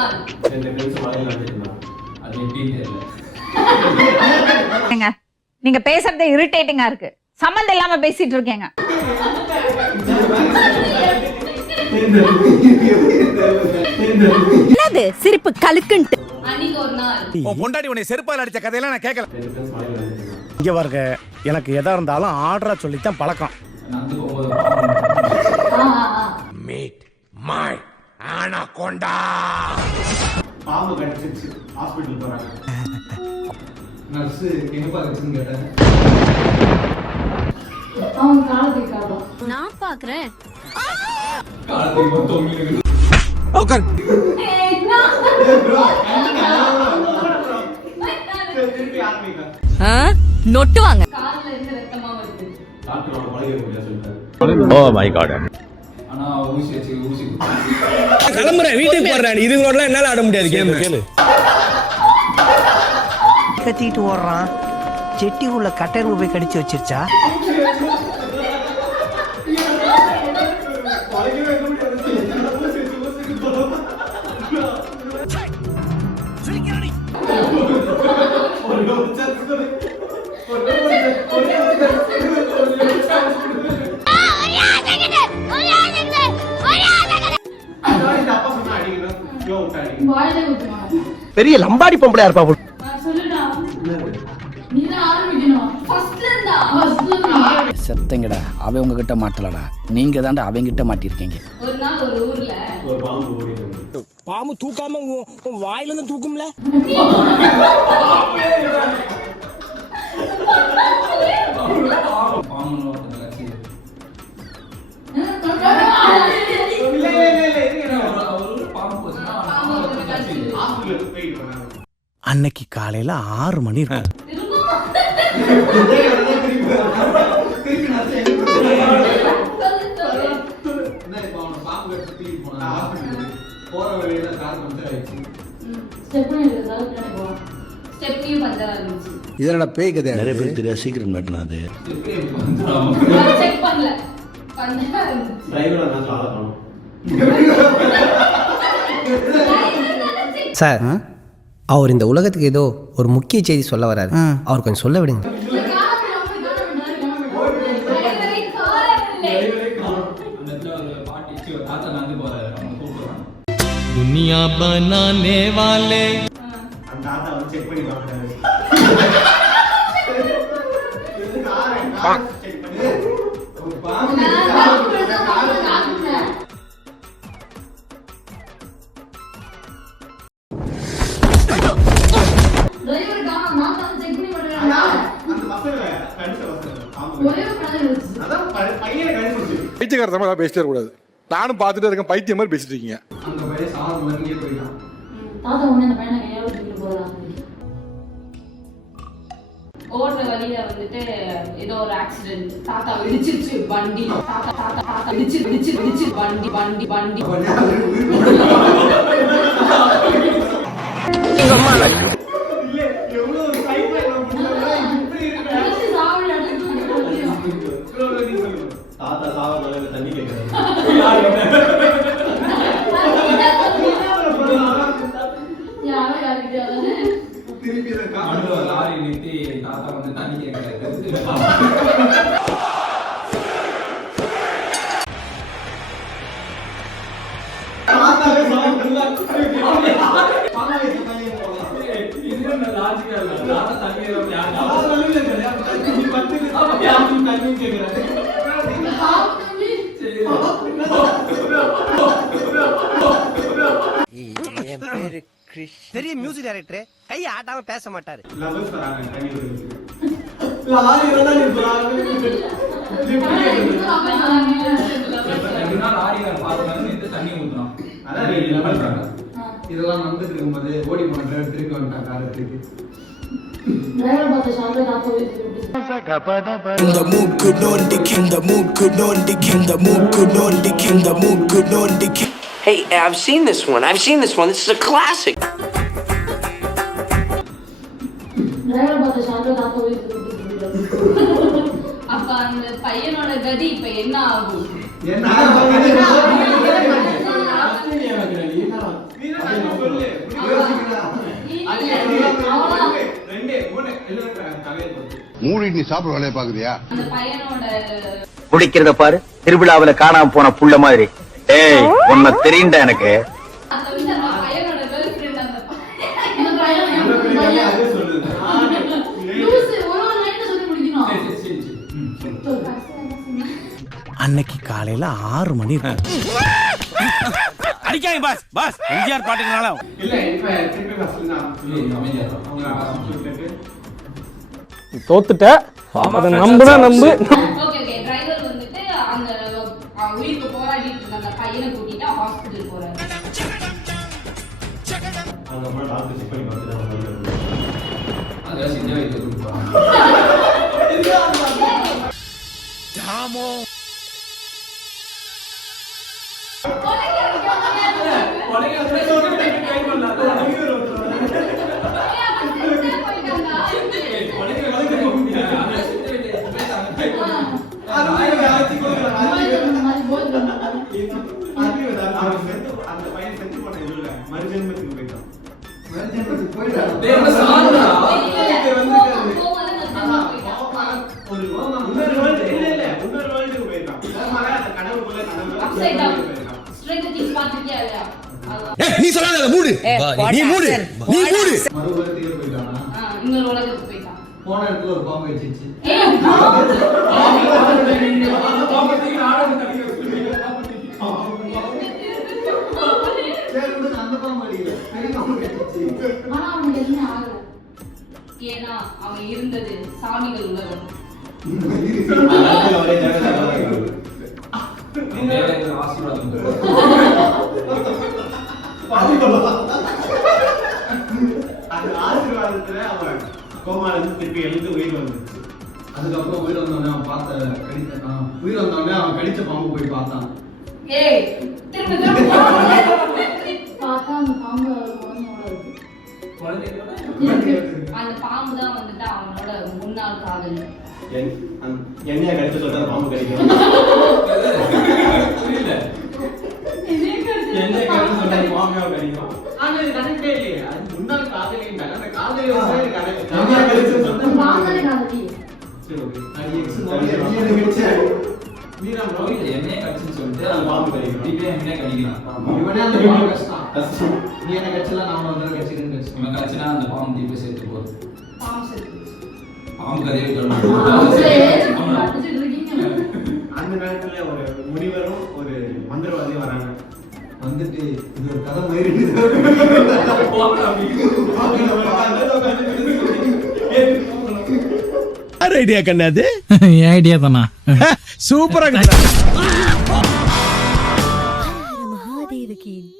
நாள் நீங்க பேசுறதே இரிட்டேட்டிங்கா இருக்கு. சம்பந்தம் இல்லாம பேசிட்டு இருக்கீங்க. என்னது சிரிப்பு கலுக்குன்ட்டு. அன்னைக்கு ஒரு நாள் உன் பொண்டாட்டி உன்னை செருப்பால் அடிச்ச கதையெல்லாம் நான் கேட்கல. இங்க பாருங்க, எனக்கு எதா இருந்தாலும் ஆர்டரா சொல்லித்தான் பழக்கம். Meet my anaconda. பாம்பு கடிச்சிருச்சு, ஹாஸ்பிடல் போறாங்க. நர்ஸ் எங்கப்பா கடிச்சுன்னு கேட்டாங்க. அவன் காலத்துக்கு காலம் நான் பாக்குறேன். காலத்துக்கு மொத்தம் உங்களுக்கு உட்கார். திருப்பி ஆரம்பிக்க. நொட்டுவாங்க. கால்ல இருந்து ரத்தமா வருது. டாக்டரோட பழகிற முடியாது சொல்லிட்டாரு. Oh my God. ஆனா ஊசி வச்சு ஊசி கிளம்புறேன், வீட்டுக்கு போறேன். இதுங்களோட என்னால ஆட முடியாது கேம். கேளு. கத்திட்டு ஓடுறான். செட்டி உள்ள கட்டெரும்பு போய் கடிச்சு வச்சிருச்சா? பெரிய லம்பாடி பொம்பளையா இருப்பா. சொல்லுடா. நீதான் ஆரம்பிக்கணும். ஃபர்ஸ்ட்ல இருந்தா. செத்தங்கடா, அவன் உங்ககிட்ட மாட்டலடா, நீங்க தாண்டா அவங்கிட்ட மாட்டிருக்கீங்க. ஒரு நாள் ஒரு ஊர்ல ஒரு பாம்பு ஓடிட்டு பாம்பு தூக்காம வாயில இருந்து தூக்கும்ல. அன்னைக்கு காலையில 6 மணி இருக்கும். போற வழியில கார் பஞ்சர் ஆயிடுச்சு. ஸ்டெப்னியும் பஞ்சர் ஆரம்பிச்சு. இதெல்லாம் பேய் கதை. நிறைய பேர் தெரியாது, சீக்கிரம் மாட்டினா அது. செக் பண்ணல. பஞ்சர் ஆரம்பிச்சு. டிரைவர் நான் கால காணோம். சார், அவர் இந்த உலகத்துக்கு ஏதோ ஒரு முக்கிய செய்தி சொல்ல வராரு. அவர் கொஞ்சம் சொல்ல விடுங்க. दुनिया बनाने वाले அந்த தாத்தா வந்து செக் பண்ணி பார்க்கறாரு. செக் பண்ணி ஒரு பாம்பு டிரைவர் காணோம். நான் தான் செக் பண்ணி பண்றேன். அந்த பசங்க கடிச்ச பசங்க பாம்பு. ஒரே ஒரு படம் இருந்துச்சு. அதான் பையனை கடிச்சிருச்சு. பைத்தியக்காரத்தமா பேசிட்டே கூடாது. நானும் பார்த்துட்டே இருக்கேன், பைத்தியம் மாதிரி பேசிட்டு இருக்கீங்க. அந்த பையன் சாவு மருந்தே போயிட்டான். தாத்தா உடனே அந்த பையனை கையால தூக்கிட்டு போறாங்க. ஓடுற வழியில வந்துட்டு ஏதோ ஒரு ஆக்சிடென்ட். தாத்தா இடிச்சிருச்சு வண்டி. தாத்தா இடிச்சு வண்டி. இல்ல எவ்வளவு சைக்கிள் இப்படி இருக்கு. தாத்தா சாவ தண்ணி கேட்கறாரு. திருப்பி லாரி நிறுத்தி தாத்தா வந்து தண்ணி கேட்கறாரு. பெரிய மியூசிக் டைரக்டர் கையை ஆட்டாம பேச மாட்டாரு. இதெல்லாம் வந்துட்டு இருக்கும்போது ஓடி போன டிரைவர் திருப்பி வந்துட்டான் காலத்துக்கு. இந்த மூக்கு நோண்டிக்கு இந்த மூக்கு நோண்டிக்கு இந்த மூக்கு நோண்டிக்கு இந்த மூக்கு நோண்டிக்கு. Hey, I've seen this one. This is a classic. அப்ப அந்த பையனோட கதி இப்ப என்ன ஆகும்? என்ன மூடிட்டு நீ சாப்பிட வேலையை பாக்குறியா? அந்த பையனோட குடிக்கிறத பாரு, திருவிழாவுல காணாம போன புள்ள மாதிரி. ஏய், உன்னை தெரியுண்டா எனக்கு. அந்த வந்து அந்த பையனோட கேர்ள் ஃப்ரெண்ட் அந்த அதே சொல்லுது. லூசு ஒரு லைன் சொல்லி முடிக்கணும். அன்னைக்கு காலையில 6 மணி இருக்கும். அடிக்காங்க பாஸ் பாஸ் எம்ஜிஆர் பாட்டுக்குனால இல்ல இப்ப திருப்பி ஃபர்ஸ்ட் நான் சொல்லி அமைதியா இரு. அவங்க சொல்லிட்டு தோத்துட்ட அத நம்புனா நம்பு. ஓகே டிரைவர் வந்துட்டு அந்த உயிருக்கு போராடிட்டு இருந்த அந்த பையனை கூட்டிட்டு ஹாஸ்பிடல் போறாரு. அத சின்ன வயசுல கொடுப்பாங்க. தாமோ நீ சொல்லாத மூடு. நீ மூடு. நீ மூடு. மறு உலகத்துக்கு போயிட்டானா? இன்னொரு உலகத்துக்கு போயிட்டான். போன இடத்துல ஒரு பாம்பு வச்சிச்சு. ஏன்னா அவன் இருந்தது சாமிகள் உலகம். அந்த ஆசீர்வாதத்துல அவன் கோமால இருந்து திருப்பி எழுந்து உயிர் வந்துச்சு. அதுக்கப்புறம் உயிர் வந்தோடனே அவன் உயிர் வந்தோடனே அவன் கடிச்ச பாம்பு போய் பார்த்தான். ஏய் திரும்ப பார்த்தா அந்த பாம்பு அந்த பாம்பு தான் வந்துட்டு அவனோட முன்னாள் காதல். என்னைய கடிச்ச சொல்ற பாம்பு கடிக்கும். புரியல. என்னைய கடிச்ச சொல்ற பாம்பு கடிக்கும். ஆனா இது கனெக்டே இல்லையே. அது முன்னாள் காதலின்றாங்க. அந்த காதலி வந்து கனெக்ட். என்னைய கடிச்ச சொல்ற பாம்பு காதலி. சரி ஓகே. அது எக்ஸ் மோடி என்னைய கடிச்ச மீரா ரோஹித் என்னைய கடிச்சன்னு சொல்லிட்டு அந்த பாம்பு கடிக்கும். இப்ப என்னைய கடிக்கலாம். இவனே அந்த பாம்பு கஷ்டம். நீ என்ன கடிச்சல நாம வந்து கடிச்சிருன்னு கடிச்சு. இவன் கடிச்சனா அந்த பாம்பு தீப சேர்த்து போகுது. பாம்பு சேர்த்து பாம்பு கதையை அந்த நேரத்துல ஒரு முனிவரும் ஒரு மந்திரவாதியும் வராங்க. வந்துட்டு இது ஒரு கதை மாதிரி ஐடியா கண்ணாது. என் ஐடியா தானா? சூப்பரா